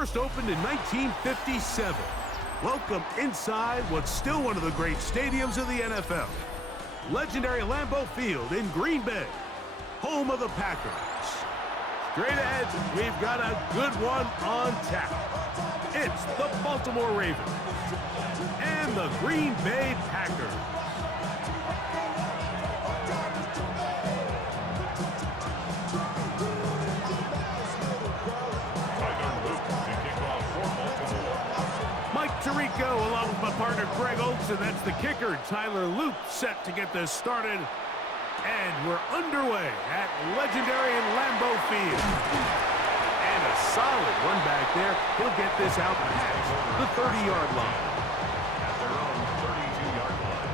first opened in 1957. Welcome inside what's still one of the great stadiums of the NFL. Legendary Lambeau Field in Green Bay, home of the Packers. Straight ahead, we've got a good one on tap. It's the Baltimore Ravens and the Green Bay Packers. Tirico, along with my partner Greg Olson. That's the kicker, Tyler Luke, set to get this started. And we're underway at legendary Lambeau Field. And a solid run back there. He'll get this out past the 30-yard line. At their own 32-yard line.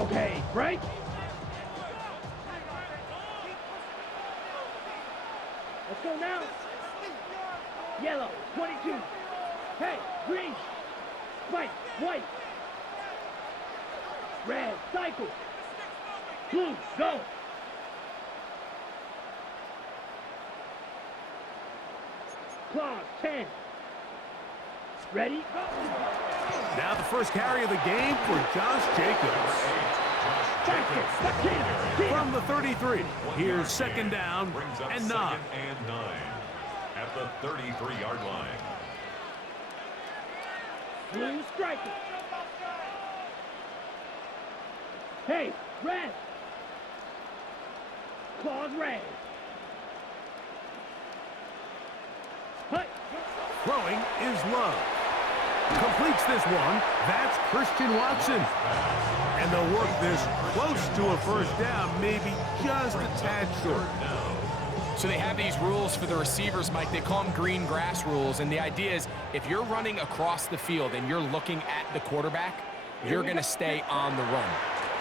Okay, break. Let's go now. Yellow, 22. Hey, green. White, white. Red, cycle. Blue, go. Clock, 10. Ready, go. Now the first carry of the game for Josh Jacobs. From the 33, here's second down and 9. At the 33-yard line. Blue striker. Hey, red. Claws red. Hey. Throwing is Love. Completes this one. That's Christian Watson. And they'll work this close to a first down, maybe just a tad short. So they have these rules for the receivers, Mike. They call them green grass rules. And the idea is if you're running across the field and you're looking at the quarterback, you're going to stay on the run.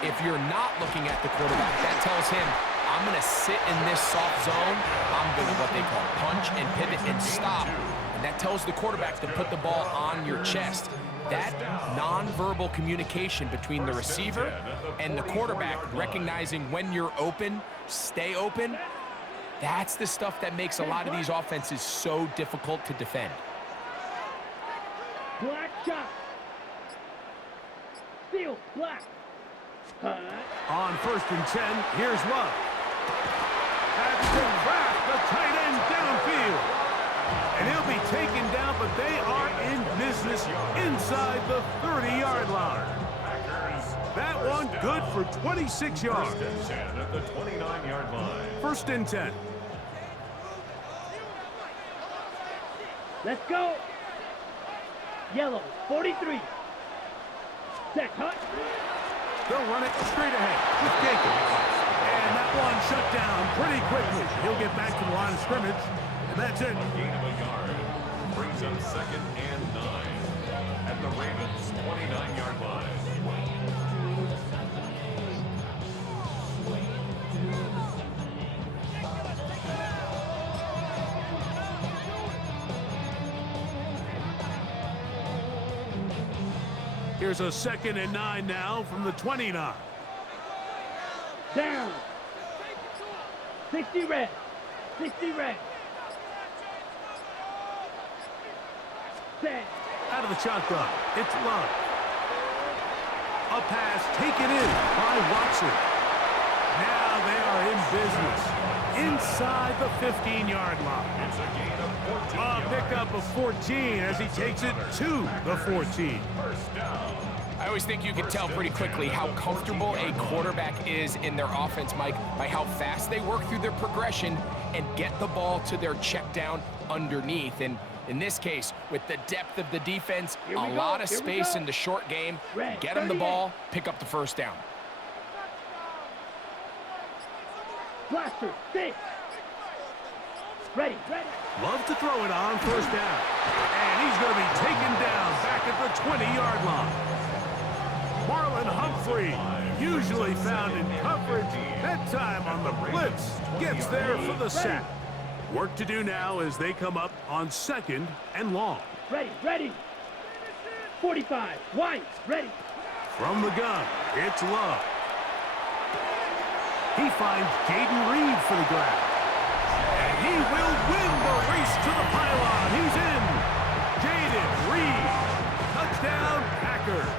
If you're not looking at the quarterback, that tells him, I'm going to sit in this soft zone. I'm going to what they call punch and pivot and stop. And that tells the quarterback to put the ball on your chest. That nonverbal communication between the receiver and the quarterback, recognizing when you're open, stay open, that's the stuff that makes a lot of these offenses so difficult to defend. Black shot. Field, black. On 1st and 10, here's Love. That's the Kraft, the tight end downfield. And he'll be taken down, but they are in business inside the 30-yard line. That one good for 26 yards. At the 29-yard line. 1st and 10. Let's go. Yellow, 43. Set, cut. They'll run it straight ahead with Jacobs. And that one shut down pretty quickly. He'll get back to the line of scrimmage, and that's it. A gain of a yard brings up 2nd and 9 at the Ravens' 29-yard line. Here's a 2nd and 9 now from the 29. Down. 60 red. 60 red. Set. Out of the shotgun, it's Love. A pass taken in by Watson. Now they are in business inside the 15-yard line. It's a gain of 14 A pickup of 14 as he takes it to the 14. First down. I always think you can tell pretty quickly how comfortable a quarterback is in their offense, Mike, by how fast they work through their progression and get the ball to their check down underneath. And in this case, with the depth of the defense, a lot of space in the short game, get them the ball, pick up the first down. Blaster, 6. Ready, ready. Love to throw it on 1st down. And he's going to be taken down back at the 20-yard line. Marlon Humphrey, usually found in coverage, that time on the blitz, gets there for the sack. Work to do now as they come up on 2nd and long. Ready, ready. 45, wide, ready. From the gun, it's Love. He finds Jaden Reed for the grab. And he will win the race to the pylon. He's in. Jaden Reed. Touchdown, Packers.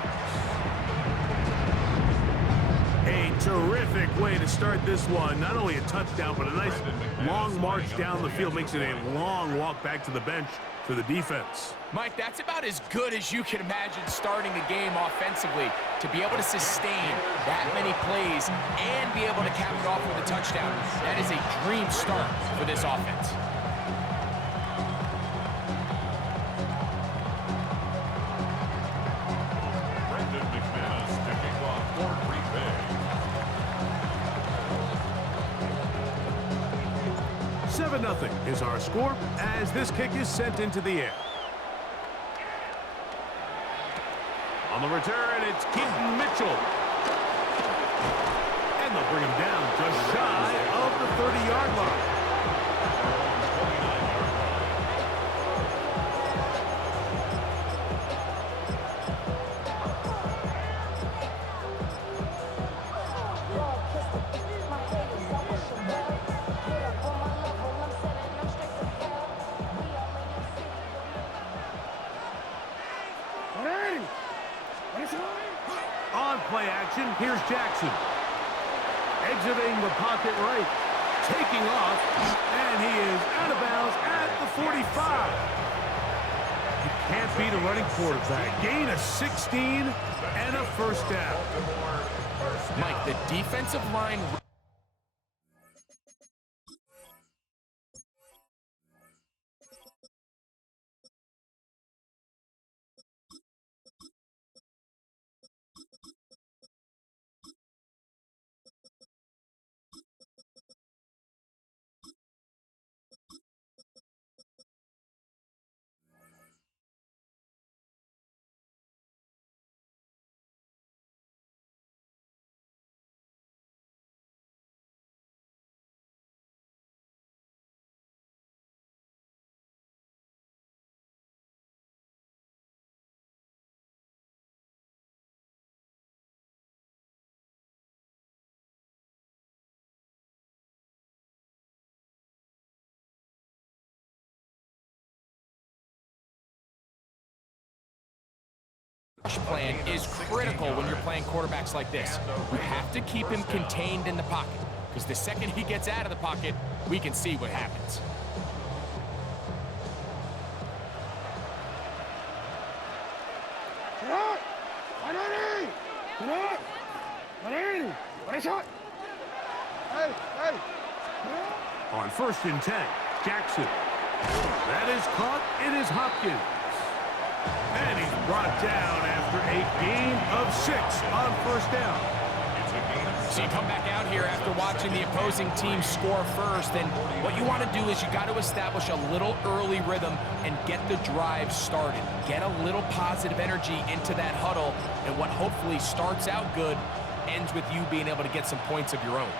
A terrific way to start this one. Not only a touchdown, but a nice long march down the field. Makes it a long walk back to the bench for the defense. Mike, that's about as good as you can imagine starting a game offensively. To be able to sustain that many plays and be able to cap it off with a touchdown, that is a dream start for this offense. Kicking off for Green Bay. 7-0 is our score as this kick is sent into the air. On the return, it's Keaton Mitchell. And they'll bring him down just shy of the 30-yard line. On play action, here's Jackson. Exiting the pocket right. Taking off, and he is out of bounds at the 45. You can't beat a running quarterback. Gain of 16 and a first down. Mike, the defensive line... plan is critical when you're playing quarterbacks like this. You have to keep him contained in the pocket, because the second he gets out of the pocket, we can see what happens. On 1st and 10, Jackson. That is caught. It is Hopkins. And he's brought down after a gain of 6 on 1st down. So you come back out here after watching the opposing team score first, and what you want to do is you got to establish a little early rhythm and get the drive started. Get a little positive energy into that huddle, and what hopefully starts out good ends with you being able to get some points of your own.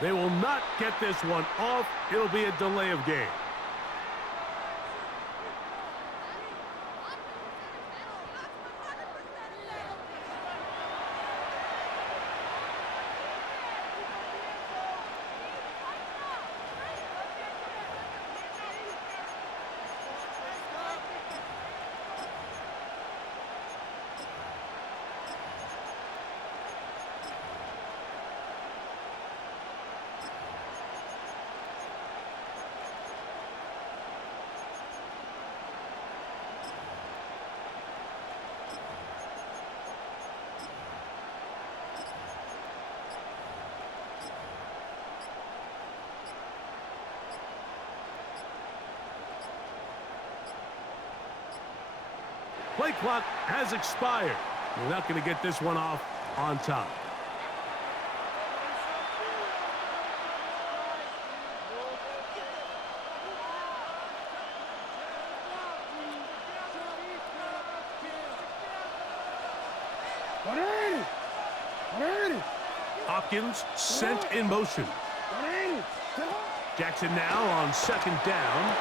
They will not get this one off. It'll be a delay of game. Play clock has expired. We're not going to get this one off on time. Hopkins sent in motion. Jackson now on second down.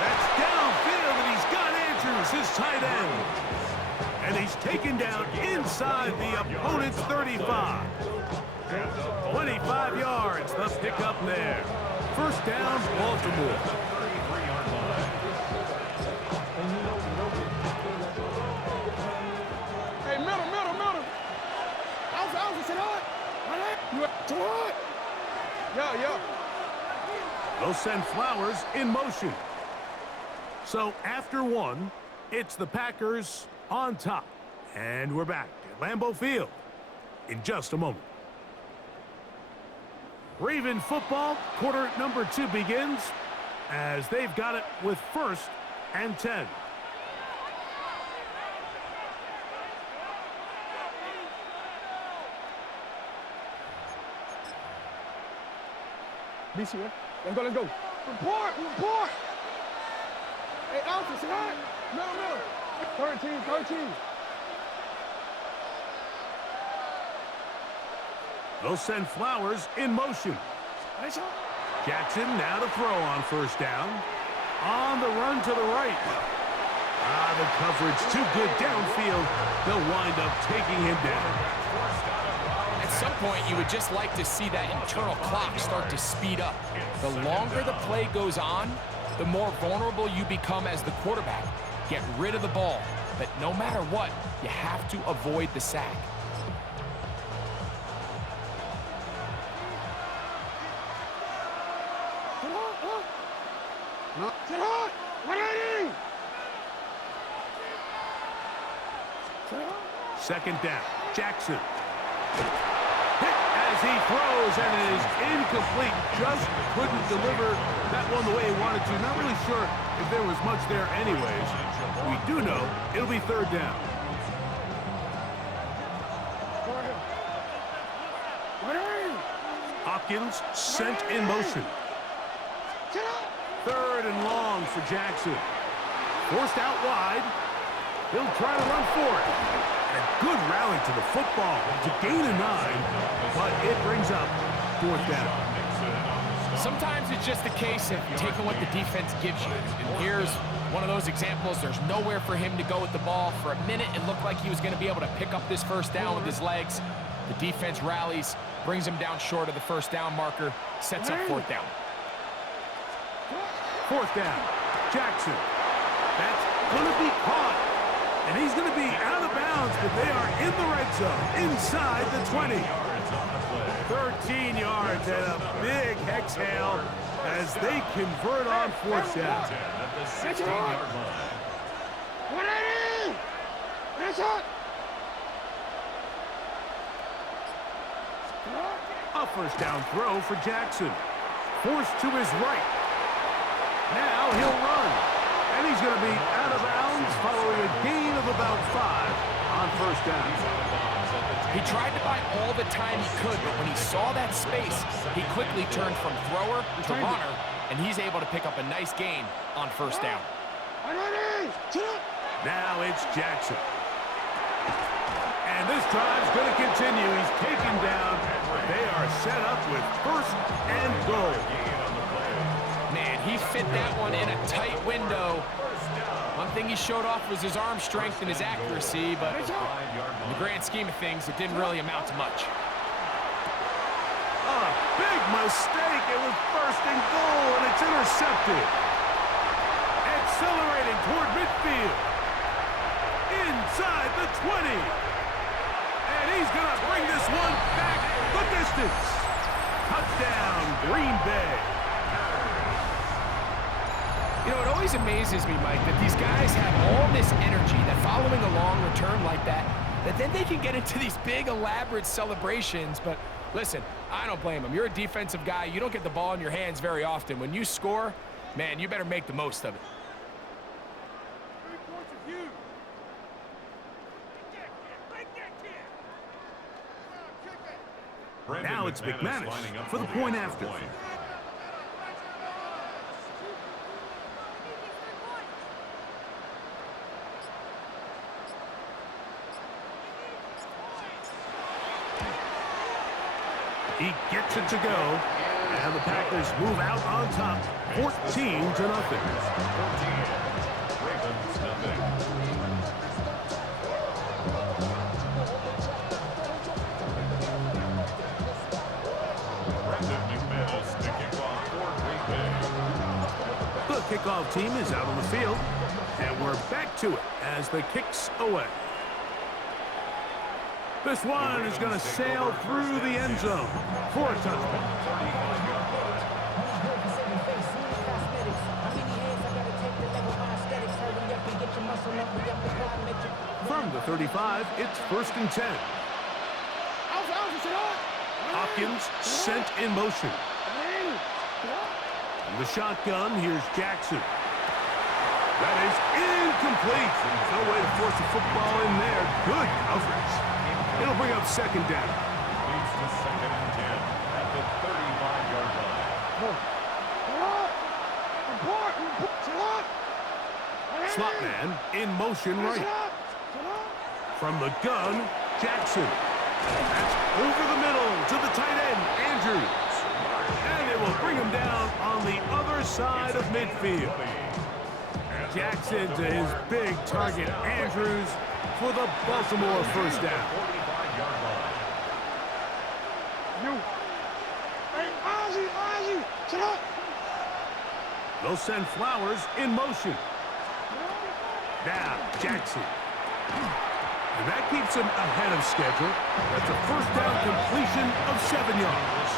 That's downfield, and he's got Andrews, his tight end. And he's taken down inside the opponent's 35. 25 yards, the pickup there. First down, Baltimore. Hey, middle. Alpha, sit on. Too hard. Yeah. They'll send Flowers in motion. So after one, it's the Packers on top. And we're back at Lambeau Field in just a moment. Raven football, quarter number 2 begins as they've got it with 1st and 10. BC, man. Let's go. Report. Hey, Alpha, sit on. Middle. 13. They'll send Flowers in motion. Jackson now to throw on first down. On the run to the right. The coverage too good downfield. They'll wind up taking him down. At some point, you would just like to see that internal clock start to speed up. The longer the play goes on, the more vulnerable you become as the quarterback. Get rid of the ball, but no matter what, you have to avoid the sack. Sit on. 180. Second down, Jackson. Hit as he throws and it is incomplete. Just couldn't deliver that one the way he wanted to. Not really sure if there was much there anyways. We do know it'll be 3rd down. Hopkins sent in motion. 3rd and long for Jackson. Forced out wide. He'll try to run for it. And a good rally to the football to gain a 9, but it brings up 4th down. Sometimes it's just a case of taking what the defense gives you. And here's one of those examples. There's nowhere for him to go with the ball. For a minute, it looked like he was going to be able to pick up this first down with his legs. The defense rallies, brings him down short of the first down marker, sets up 4th down. 4th down, Jackson. That's going to be caught. And he's going to be out of bounds, but they are in the red zone, inside the 20. 13 yards and a big exhale as they convert on 4th down. At the 16-yard line. 180. That's it. A first down throw for Jackson. Forced to his right. Now he'll run. And he's going to be out of bounds following a gain of about 5 on first down. He tried to buy all the time he could, but when he saw that space, he quickly turned from thrower to runner, and he's able to pick up a nice gain on first down. Now it's Jackson. And this drive's going to continue. He's taken down. They are set up with 1st and goal. Man, he fit that one in a tight window. One thing he showed off was his arm strength and his accuracy, but in the grand scheme of things, it didn't really amount to much. A big mistake. It was 1st and goal, and it's intercepted. Accelerating toward midfield. Inside the 20. And he's going to bring this one back the distance. Touchdown, Green Bay. You know, it always amazes me, Mike, that these guys have all this energy, that following a long return like that then they can get into these big, elaborate celebrations. But listen, I don't blame them. You're a defensive guy. You don't get the ball in your hands very often. When you score, man, you better make the most of it. Now it's McManus for the point after. gets it to go. And the Packers move out on top, 14-0. 14. Ravens nothing. Brandon McManus to kick off for Green Bay. The kickoff team is out on the field, and we're back to it as the kick's away. This one is going to sail through the end zone for a touchdown. From the 35, it's 1st and 10. Hopkins sent in motion. In the shotgun, here's Jackson. That is incomplete. No way to force the football in there. Good coverage. It'll bring up 2nd down. Leads to 2nd and 10 at the 35-yard line. Slot man in motion right. From the gun, Jackson. That's over the middle to the tight end, Andrews. And it will bring him down on the other side of midfield. Jackson to his big target, Andrews, for the Baltimore 1st down. 45-yard line. They'll send Flowers in motion. Now, Jackson. And that keeps him ahead of schedule. That's a 1st down completion of 7 yards.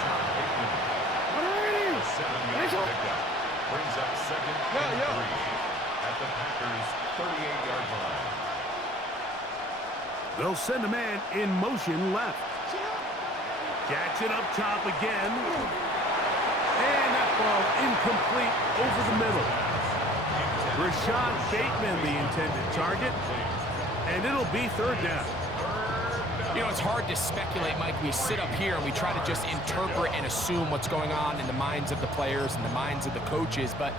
7-yard pickup. Brings up 2nd and 3 at the Packers' 38-yard line. They'll send a man in motion left. Jackson up top again. And that ball incomplete over the middle. Rashad Bateman, the intended target. And it'll be 3rd down. You know, it's hard to speculate, Mike. We sit up here and we try to just interpret and assume what's going on in the minds of the players and the minds of the coaches, but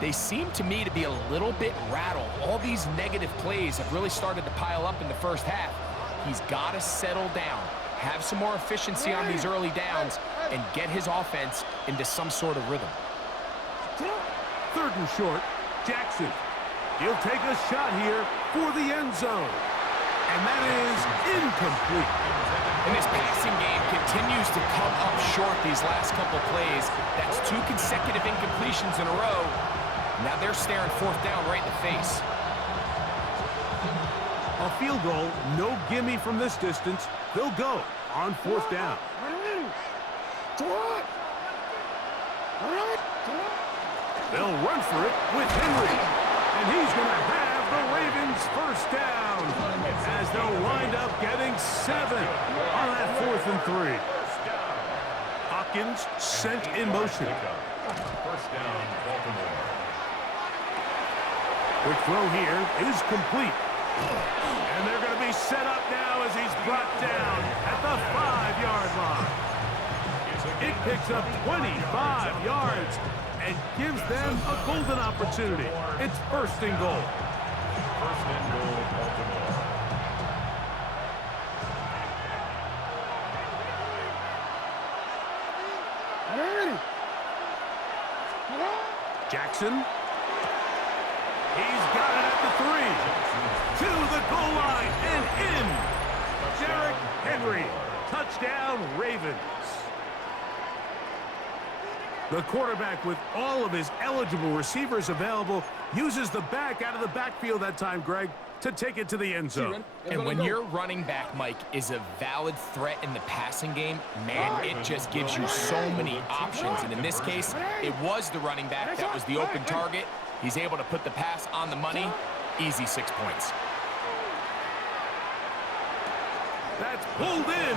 they seem to me to be a little bit rattled. All these negative plays have really started to pile up in the 1st half. He's got to settle down, have some more efficiency on these early downs, and get his offense into some sort of rhythm. 3rd and short, Jackson. He'll take a shot here for the end zone. And that is incomplete. And this passing game continues to come up short these last couple plays. That's 2 consecutive incompletions in a row. Now they're staring 4th down right in the face. A field goal, no gimme from this distance. They'll go on 4th down. They'll run for it with Henry. And he's going to have the Ravens 1st down as they'll wind up getting 7 on that 4th and 3. Hopkins sent in motion. 1st down, Baltimore. Quick throw here is complete. And they're going to be set up now as he's brought down at the 5-yard line. It picks up 25 yards and gives them a golden opportunity. It's 1st and goal. 1st and goal, Baltimore. Jackson. He's got it at the 3. To the goal line and in. Derrick Henry. Touchdown, Ravens. The quarterback, with all of his eligible receivers available, uses the back out of the backfield that time, Greg, to take it to the end zone. And when your running back, Mike, is a valid threat in the passing game, man, it just gives you so many options. And in this case, it was the running back that was the open target. He's able to put the pass on the money. Easy 6 points. That's pulled in,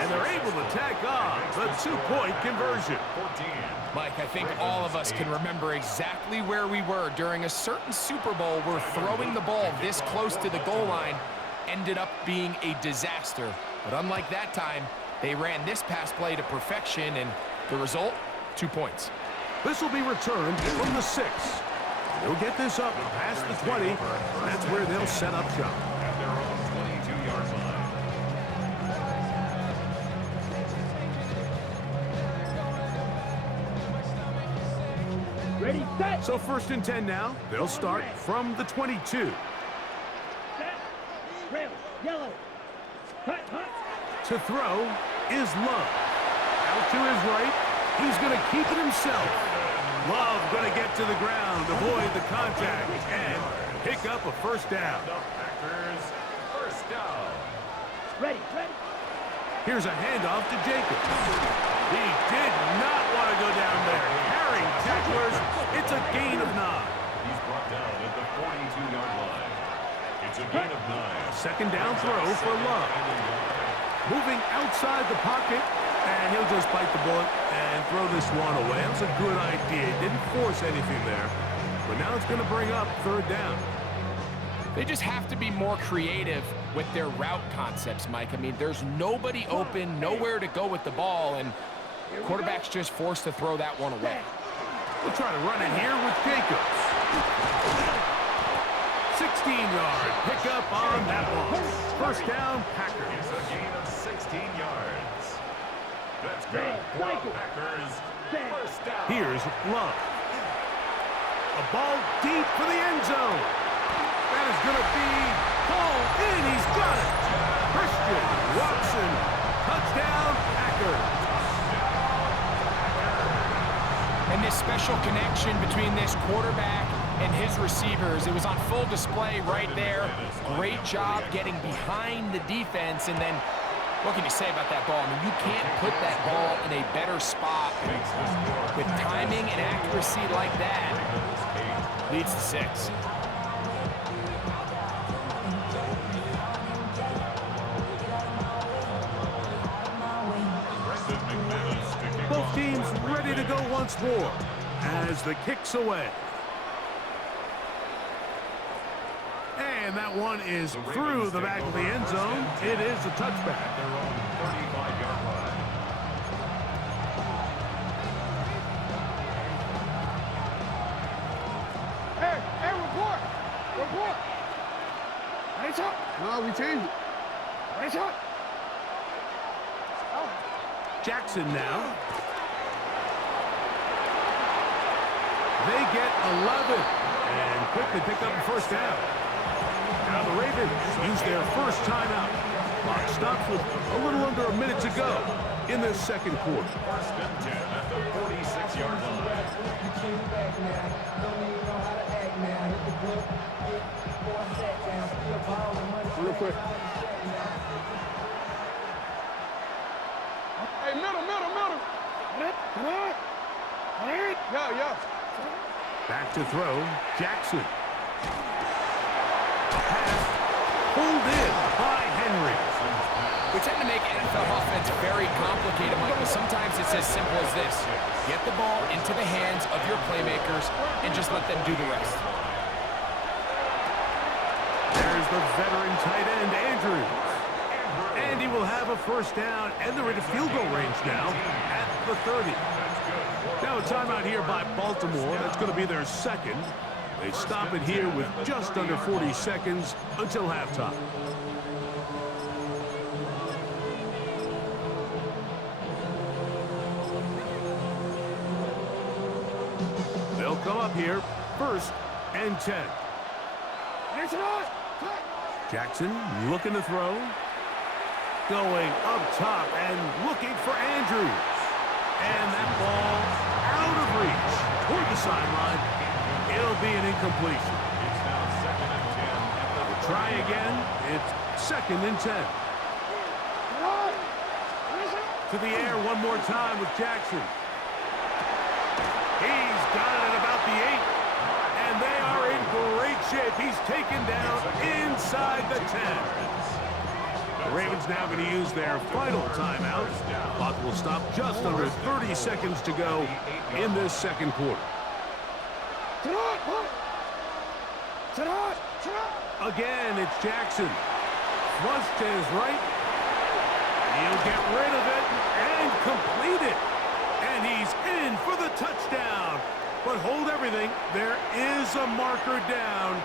and they're able to tack on the 2-point conversion. 14. Mike, I think all of us can remember exactly where we were during a certain Super Bowl where throwing the ball this close to the goal line ended up being a disaster. But unlike that time, they ran this pass play to perfection, and the result, 2 points. This will be returned from the 6. They'll get this up past the 20. That's where they'll set up shop. At their own 22-yard line. So 1st and 10 now. They'll start from the 22. Set. Rail. Yellow. Hut, hut. To throw is Love. Out to his right. He's going to keep it himself. Love going to get to the ground, avoid the contact, and pick up a 1st down. The Packers, 1st down. Ready, ready. Here's a handoff to Jacobs. He did not want to go down there. Carrying tacklers. It's a gain of 9. He's brought down at the 42-yard line. It's a gain of 9. 2nd down throw for Love. Moving outside the pocket, and he'll just bite the bullet and throw this one away. That was a good idea. Didn't force anything there. But now it's going to bring up 3rd down. They just have to be more creative with their route concepts, Mike. I mean, there's nobody open, nowhere to go with the ball, and quarterback's just forced to throw that one away. We'll try to run it here with Jacobs. 16-yard pickup on that one. 1st down, Packers. It's a gain of 16 yards. That's good for the Packers. 1st down. Here's Love. A ball deep for the end zone. That is going to be pulled in. He's got it. Christian Watson. Touchdown, Packers. And this special connection between this quarterback and his receivers, it was on full display right there. Great job getting behind the defense, and then what can you say about that ball? I mean, you can't put that ball in a better spot with timing and accuracy like that. Leads to 6. Both teams ready to go once more as the kick's away. And that one is through the back of the end zone. It is a touchback. At their own 35-yard line. Hey, report. Report. Nice up. No, we changed it. Nice up. Jackson now. They get 11 and quickly pick up the 1st down. Now the Ravens use their 1st timeout. Clock stops with a little under a minute to go in this 2nd quarter. 1st and 10 at the 46-yard line. Real quick. Hey, middle. Come on. Yeah. Back to throw, Jackson. Pass pulled in by Henry. We tend to make NFL offense very complicated, Mike, but sometimes it's as simple as this. Get the ball into the hands of your playmakers and just let them do the rest. There's the veteran tight end, Andrews. And he will have a 1st down, and they're in field goal range now at the 30. Now a timeout here by Baltimore. That's going to be their 2nd. They stop it here with just under 40 seconds until halftime. They'll come up here, 1st and 10. Jackson looking to throw. Going up top and looking for Andrews. And that ball out of reach toward the sideline. It'll be an incompletion. It's now 2nd and 10 at the Try again. It's 2nd and 10. To the air one more time with Jackson. He's got it at about the 8. And they are in great shape. He's taken down inside the 10. The Ravens now going to use their final timeout. Clock will stop just under 30 seconds to go in this 2nd quarter. Again, it's Jackson. Flush to his right. He'll get rid of it and complete it. And he's in for the touchdown. But hold everything. There is a marker down.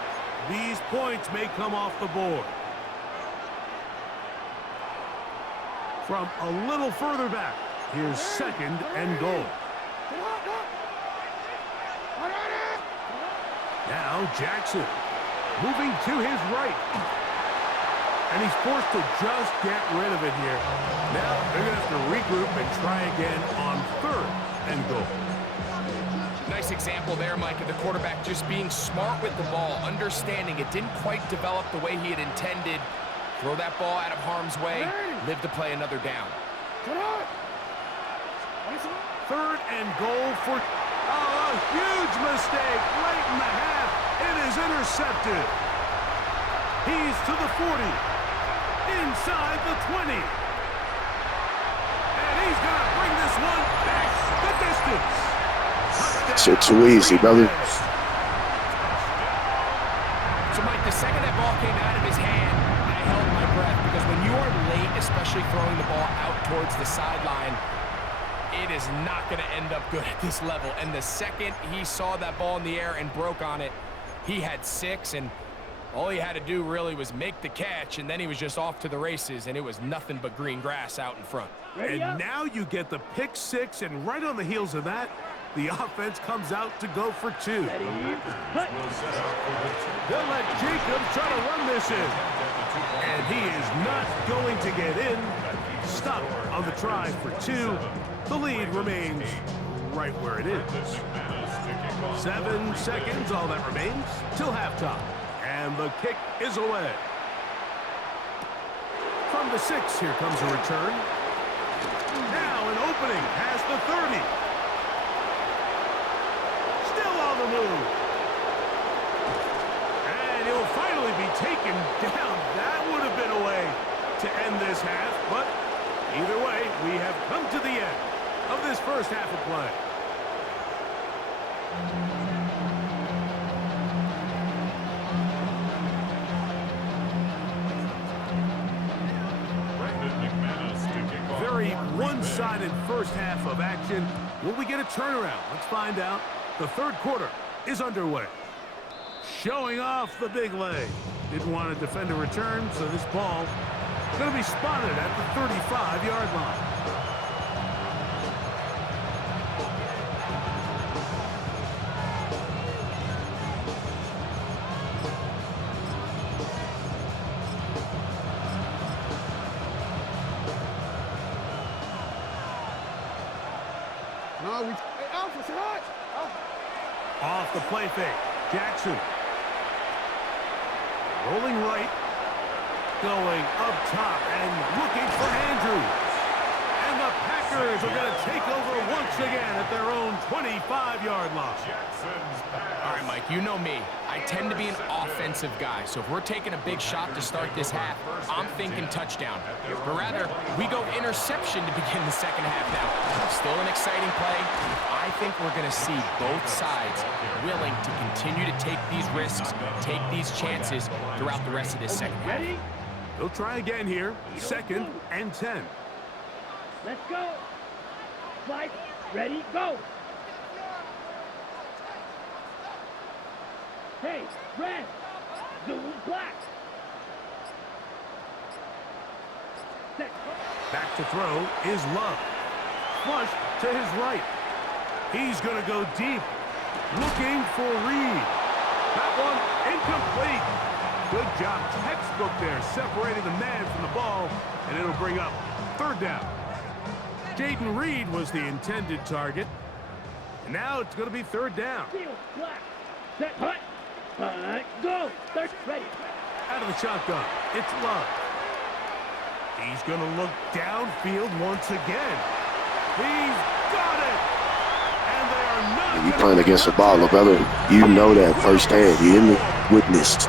These points may come off the board. From a little further back, here's 2nd and goal. Now Jackson moving to his right. And he's forced to just get rid of it here. Now they're going to have to regroup and try again on 3rd and goal. Nice example there, Mike, of the quarterback just being smart with the ball, understanding it didn't quite develop the way he had intended. Throw that ball out of harm's way, live to play another down. 3rd and goal for a huge mistake late in the half. It is intercepted. He's to the 40, inside the 20. And he's going to bring this one back the distance. Shit too easy, brother. So, Mike, the second that ball came out of his hand, I held my breath because when you are late, especially throwing the ball out towards the sideline, it is not going to end up good at this level. And the second he saw that ball in the air and broke on it, he had 6, and all he had to do really was make the catch, and then he was just off to the races, and it was nothing but green grass out in front. And now you get the pick 6, and right on the heels of that, the offense comes out to go for 2. They'll let Jacobs try to run this in. And he is not going to get in. Stop on the try for 2. The lead remains right where it is. 7 seconds, all that remains, till halftime. And the kick is away. From the 6, here comes a return. Now an opening past the 30. Still on the move. And he'll finally be taken down. That would have been a way to end this half, but either way, we have come to the end of this first half of play. Very one-sided first half of action. Will we get a turnaround? Let's find out. The 3rd quarter is underway. Showing off the big leg. Didn't want to defend a return, so this ball is going to be spotted at the 35-yard line. Off the play fake. Jackson. Rolling right. Going up top and looking for Andrews. And the Packers are going to take over once again at their own 25-yard line. All right, Mike, you know me. I tend to be an offensive guy, so if we're taking a big shot to start this half, I'm thinking touchdown. But rather, we go interception to begin the second half now. Still an exciting play. I think we're going to see both sides willing to continue to take these risks, take these chances throughout the rest of this second half. They'll try again here. 2nd and 10. Let's go. Slide. Ready, go. Hey, red. Zoom black. Set. Back to throw is Love. Flush to his right. He's going to go deep. Looking for Reed. That one incomplete. Good job. Textbook there. Separating the man from the ball. And it'll bring up 3rd down. Jaden Reed was the intended target. And now it's going to be 3rd down. Field, black. Set, hut. Go. 3rd, ready. Out of the shotgun. It's Love. He's going to look downfield once again. He's got it. And they are not. You playing against a baller, brother. You know that firsthand. You hear me? Witnessed.